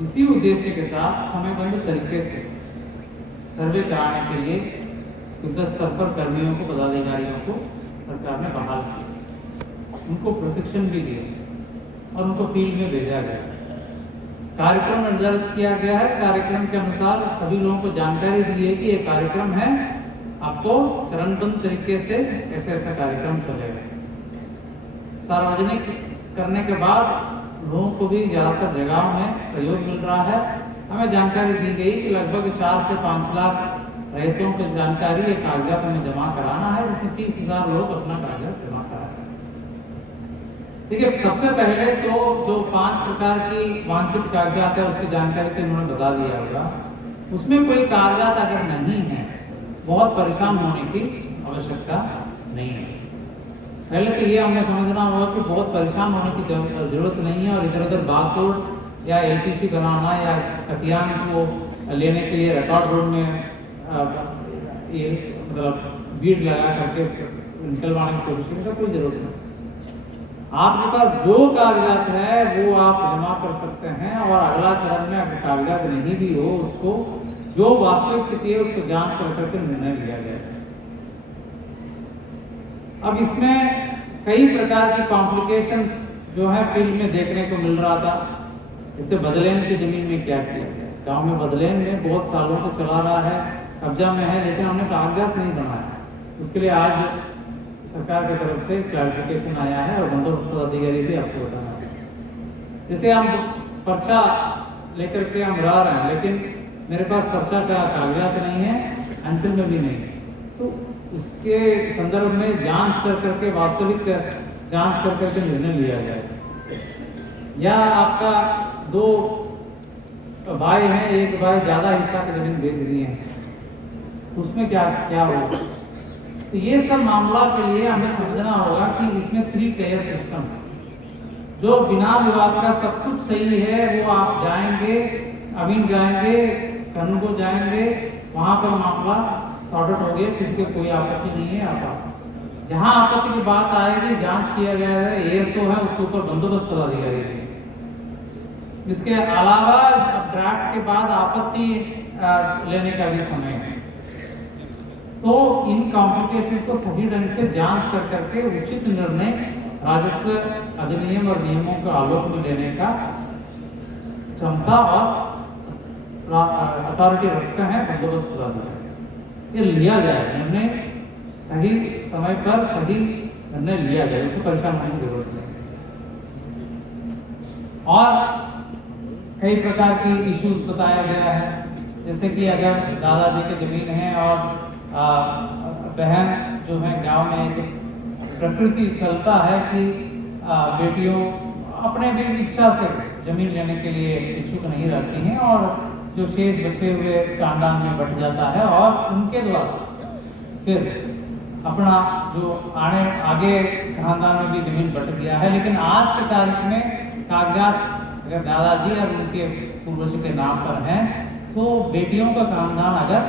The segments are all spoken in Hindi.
इसी उद्देश्य के साथ समयबद्ध तरीके से सर्वे कराने के लिए युद्ध स्तर पर कर्मियों को, पदाधिकारियों को सरकार ने बहाल किया, उनको प्रशिक्षण भी दिए और उनको फील्ड में भेजा गया। कार्यक्रम निर्धारित किया गया है। कार्यक्रम के अनुसार सभी लोगों को जानकारी दी है कि ये कार्यक्रम है, आपको चरणबद्ध तरीके से ऐसे ऐसा कार्यक्रम चलेगा। सार्वजनिक करने के बाद लोगों को भी ज़्यादातर जगहों में सहयोग मिल रहा है। हमें जानकारी दी गई कि लगभग 4 से 5 लाख रैयतों की जानकारी ये कागजात में जमा कराना है, जिसमें 30,000 लोग अपना कागजात जमा करा रहे हैं। देखिए, सबसे पहले तो जो 5 प्रकार की वांछित कागजात है उसकी जानकारी तो उन्होंने बता दिया होगा। उसमें कोई कागजात अगर नहीं है, बहुत परेशान होने की आवश्यकता नहीं है। पहले तो ये हमें समझना होगा कि बहुत परेशान होने की जरूरत नहीं है और इधर उधर भागदौड़ या एलटीसी बनाना या कतियान को लेने के लिए रिकॉर्ड रोड में ये मतलब भीड़ लगा करके निकलवाने की कोशिश करने की कोई जरूरत नहीं। आपके पास जो कागजात है वो आप जमा कर सकते हैं और अगला चरण में अगर कागजात नहीं भी हो, उसको जो वास्तविक स्थिति है उसको जांच कर करके निर्णय लिया जाए। अब इसमें कई प्रकार की कॉम्प्लिकेशंस जो है फील्ड में देखने को मिल रहा था। जैसे बदलेन की जमीन में क्या किया गया, गांव में बदलेन में बहुत सालों से चला रहा है, कब्जा में है, लेकिन हमने कागजात नहीं बनाया। उसके लिए आज सरकार की तरफ से क्लैरिफिकेशन आया है और बंदोबस्त अधिकारी भी आपको बताना है। जैसे हम पर्चा लेकर के हम रह रहे हैं, लेकिन मेरे पास पर्चा का कागजात नहीं है, अंचल में भी नहीं है, तो उसके संदर्भ में जांच कर करके वास्तविक जांच कर करके निर्णय लिया जाए। या आपका 2 भाई हैं, एक भाई ज्यादा हिस्सा की जमीन बेच दिए हैं, उसमें क्या क्या होगा। तो ये सब मामला के लिए हमें समझना होगा कि इसमें 3 टायर सिस्टम है। जो बिना विवाद का सब कुछ सही है वो आप जाएंगे, अमीन जाएंगे, कानून जाएंगे, वहां पर मामला सॉर्ट आउट हो गया, किसी की कोई आपत्ति नहीं है। आप जहां आपत्ति की बात आएगी, जांच किया गया है, एएसओ है, उसके ऊपर बंदोबस्त पदाधिकारी है। इसके अलावा ड्राफ्ट के बाद आपत्ति लेने का भी समय है। तो इन कॉम्प्लिकेशन को सही ढंग से जांच कर करके उचित निर्णय राजस्व अधिनियम और नियमों के आलोक में लेने का क्षमता और अथॉरिटी रखते हैं बंदोबस्त पदाधिकारी। ये लिया जाए निर्णय, सही समय पर सही निर्णय लिया जाए, उसको परेशान होने की जरूरत नहीं। और कई प्रकार की इश्यूज बताया गया है, जैसे कि अगर दादाजी की जमीन है और बहन जो है गांव में, एक प्रकृति चलता है कि बेटियों अपने भी इच्छा से जमीन लेने के लिए इच्छुक नहीं रहती हैं और जो शेष बचे हुए खानदान में बट जाता है और उनके द्वारा फिर अपना जो आगे खानदान में भी जमीन बट गया है। लेकिन आज के तारीख में कागजात अगर दादाजी और उनके पूर्वज के नाम पर हैं, तो बेटियों का खानदान अगर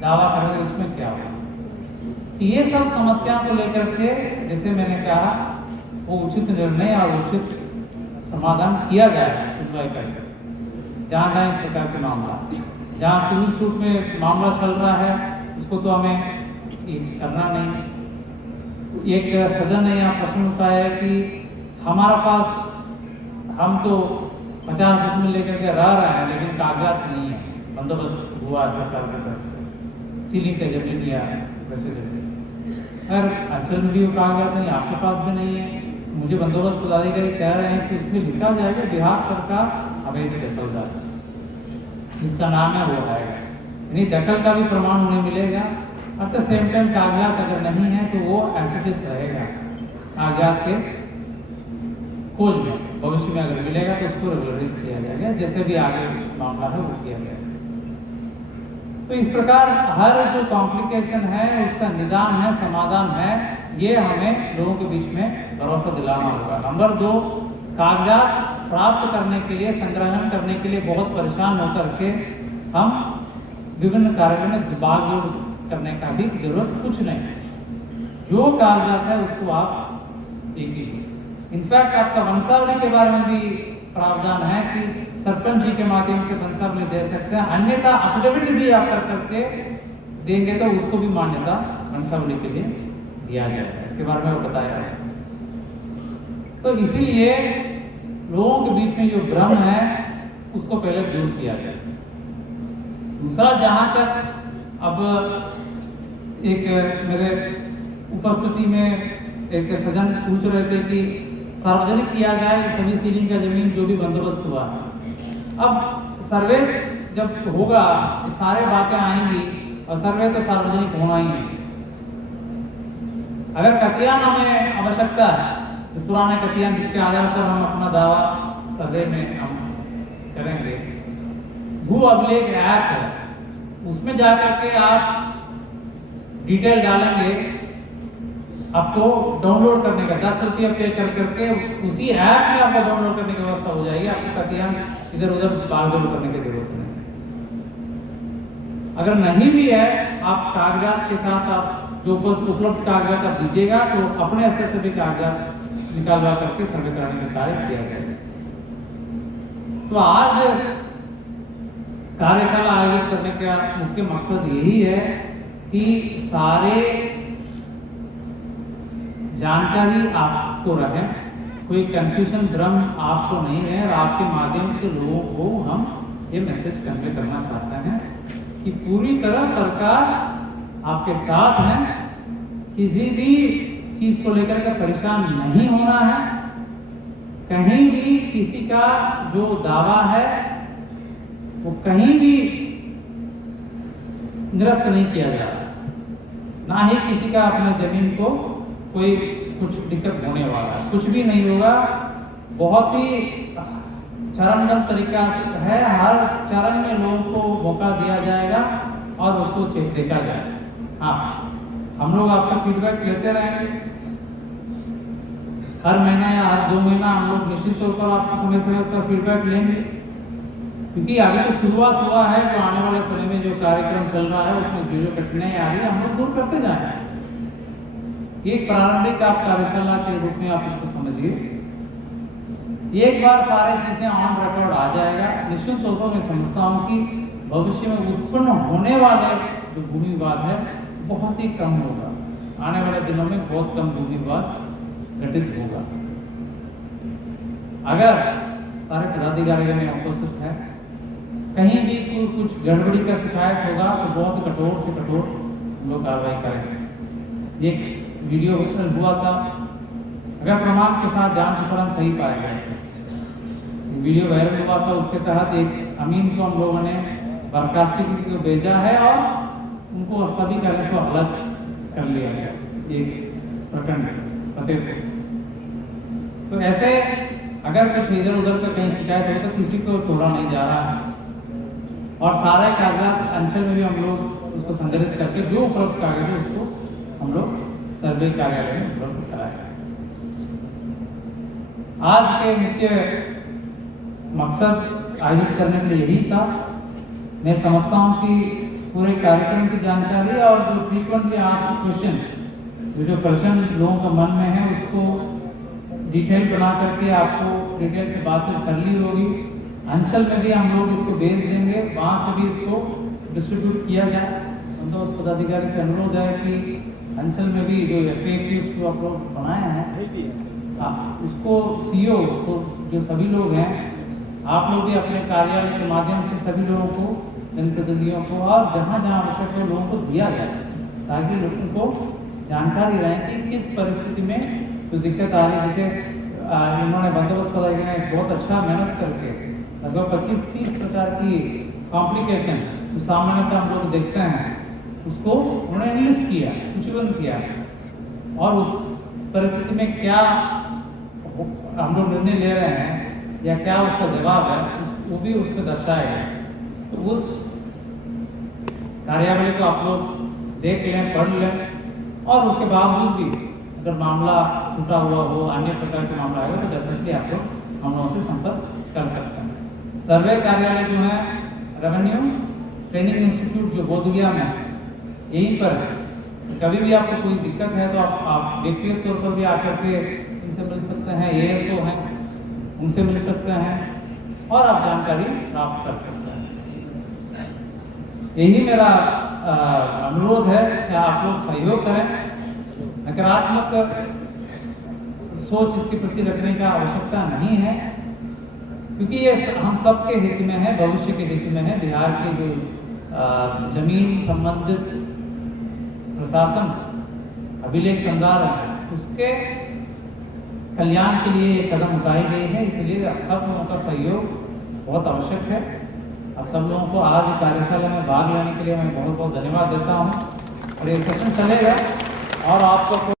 दावा करें इसमें क्या होगा। ये सब समस्या को लेकर के जैसे मैंने कहा वो उचित निर्णय और उचित समाधान किया जाएगा सुनवाई करके। जहाँ इस प्रकार के मामला, जहाँ सिविल सूट में मामला चल रहा है, उसको तो हमें करना नहीं। एक सज्जन ने यहाँ प्रश्न उठाया कि हमारा पास, हम तो 50 डिसमिल लेकर के रह रहे हैं लेकिन कागजात नहीं है, बंदोबस्त हुआ सरकार की तरफ से सीलिंग का जमीन या वैसे अगर अंचल में भी वो कागजात नहीं, आपके पास भी नहीं है, मुझे बंदोबस्त पदाधिकारी कह रहे हैं कि उसमें लिखा जाएगा बिहार सरकार अवैध दखलदार, जिसका नाम है वो आएगा, यानी दखल का भी प्रमाण उन्हें मिलेगा। एट द सेम टाइम कागजात अगर नहीं है तो वो एसिडिस रहेगा कागजात के खोज में, भविष्य में अगर मिलेगा तो उसको रेगुलराइज किया जाएगा, जैसे भी आगे मामला है वो किया जाएगा। तो इस प्रकार हर जो कॉम्प्लिकेशन है उसका निदान है, समाधान है, ये हमें लोगों के बीच में भरोसा दिलाना होगा। नंबर 2, कागजात प्राप्त करने के लिए, संग्रहण करने के लिए बहुत परेशान होकर के हम विभिन्न कार्यों में भागदौड़ करने का भी जरूरत कुछ नहीं है। जो कागजात है उसको आप देखिए। इनफैक्ट आपका वंशावली के बारे में भी प्रावधान है कि सरपंच जी के माध्यम से वंशावली दे सकते हैं, अन्यथा अफिडेविट भी आप करके देंगे तो उसको भी मान्यता वंशावली के लिए दिया जाएगा। इसके बारे में बताया है। तो इसीलिए लोगों के बीच में जो भ्रम है उसको पहले दूर किया जाए। दूसरा, जहां तक अब एक मेरे उपस्थिति में एक सज्जन पूछ रहे थे कि सार्वजनिक किया जाए सभी सीलिंग का जमीन जो भी बंदोबस्त हुआ। अब सर्वे जब होगा सारे बातें आएंगी और सर्वे तो सार्वजनिक होना ही है। अगर कतियान हमें आवश्यकता है तो पुराने कतियान जिसके आधार पर हम अपना दावा सर्वे में हम करेंगे, भू अभिलेख ऐप है, उसमें जाकर के आप डिटेल डालेंगे, आपको डाउनलोड करने का 10 रुपये पे करके उसी ऐप में आपको डाउनलोड करने की व्यवस्था हो जाएगी। आपको कतियान इधर उधर भाग-दौड़ करने की जरूरत नहीं। अगर नहीं भी है, आप कागजात के साथ आप जो उपलब्ध कागजात आप दीजिएगा तो अपने स्तर से भी कागजात निकालवा करके सर्वे कराने का कार्य किया जाएगा। तो आज कार्यशाला आयोजित करने का मुख्य मकसद यही है कि सारे जानकारी आपको रहे, कोई कंफ्यूजन भ्रम आपको नहीं रहे, और आपके माध्यम से लोगों को हम ये मैसेज कन्वे करना चाहते हैं कि पूरी तरह सरकार आपके साथ है। किसी भी चीज को लेकर के परेशान नहीं होना है। कहीं भी किसी का जो दावा है वो कहीं भी निरस्त नहीं किया जा रहा, ना ही किसी का अपने जमीन को कोई कुछ दिक्कत होने वाला है, कुछ भी नहीं होगा। बहुत ही चरणबद्ध तरीका से है, हर चरण में लोगों को मौका दिया जाएगा और उसको चेक देखा जाएगा। हाँ, हम लोग आपसे फीडबैक लेते रहेंगे, हर महीना या हर 2 महीना हम लोग निश्चित तौर पर आपसे समय समय पर फीडबैक लेंगे, क्योंकि आगे तो शुरुआत हुआ है। जो आने वाले समय में जो कार्यक्रम चल रहा है उसमें जो कठिनाई आ रही है हम लोग दूर करते जाएंगे। एक प्रारंभिक आप कार्यशाला के रूप में आप इसको समझिए। एक बार सारी चीजें ऑन रिकॉर्ड आ जाएगा, निश्चित तौर पर मैं समझता हूँ कि भविष्य में उत्पन्न होने वाले जो भूमि विवाद है बहुत ही कम होगा। आने वाले दिनों में बहुत कम भूमि विवाद घटित होगा अगर सारे पदाधिकारी में उपस्थित है। कहीं भी कुछ गड़बड़ी का शिकायत होगा तो बहुत कठोर से कठोर हम लोग कार्रवाई करेंगे। एक वीडियो हुआ था, अगर प्रमाण के साथ जांच उपकरण सही पाया गया, वीडियो वायरल हुआ था, उसके तहत एक अमीन को हम लोगों ने बर्खास्तगी को भेजा है और उनको सभी कार्य से अलग कर लिया गया एक प्रकरण से फतेहपुर। तो ऐसे अगर कुछ इधर उधर का कहीं शिकायत हो तो किसी को छोड़ा नहीं जा रहा है, और सारे कागजात अंचल में भी हम लोग उसको संग्रहित करके जो उपलब्ध कागज है उसको हम लोग सर्वे कार्यालय में उपलब्ध कराएंगे। आज के मुख्य मकसद आयोजित करने के लिए यही था। मैं समझता हूँ कि पूरे कार्यक्रम की जानकारी और जो फ्रीक्वेंटली आस्क्ड क्वेश्चन, जो प्रश्न लोगों का मन में है उसको डिटेल बना करके आपको डिटेल से बातचीत कर ली होगी। अंचल में भी हम लोग इसको भेज देंगे, वहाँ से भी इसको डिस्ट्रीब्यूट किया जाए। हम तो उस पदाधिकारी से अनुरोध है कि अंचल में भी जो FAQ उसको आप लोग बनाए हैं उसको CO उसको जो सभी लोग हैं आप लोग भी अपने कार्यालय के माध्यम से सभी लोगों को, जनप्रतिनिधियों को और जहाँ जहाँ आवश्यक हो लोगों को दिया जाए, ताकि लोगों को जानकारी रहे कि किस परिस्थिति में जो दिक्कत आ रही है। जैसे इन्होंने बंदोबस्त पदाधिकारी बहुत अच्छा मेहनत करके लगभग 25-30 प्रकार की कॉम्प्लिकेशन जो सामान्यतः हम लोग देखते हैं उसको उन्होंने लिस्ट किया, सूचीबद्ध किया, और उस परिस्थिति में क्या हम लोग निर्णय ले रहे हैं या क्या उसका जवाब है वो भी उसको दर्शाएगा। तो उस कार्यावली को आप लोग देख लें, पढ़ लें, और उसके बावजूद भी अगर मामला छूटा हुआ हो, अन्य प्रकार के मामला आएगा तो डेफिनेटली आप लोग हम लोगों से संपर्क कर सकते हैं। सर्वे कार्यालय जो है रेवेन्यू ट्रेनिंग इंस्टीट्यूट जो बोधगया में यहीं पर है। कभी भी आपको कोई दिक्कत है तो आप व्यक्तिगत तौर पर भी आकर के इनसे मिल सकते हैं। ASO हैं उनसे मिल सकते हैं, और आप जानकारी प्राप्त कर सकते हैं। यही मेरा अनुरोध है कि आप लोग सहयोग करें। नकारात्मक सोच इसके प्रति रखने का आवश्यकता नहीं है, क्योंकि ये हम सबके हित में है, भविष्य के हित में है। बिहार के जो जमीन संबंधित प्रशासन अभिलेख संग्रहालय है, उसके कल्याण के लिए ये कदम उठाई गई है। इसलिए आप सब लोगों का सहयोग बहुत आवश्यक है। आप सब लोगों को आज कार्यशाला में भाग लेने के लिए मैं बहुत बहुत धन्यवाद देता हूँ। और ये सेशन चलेगा और आपको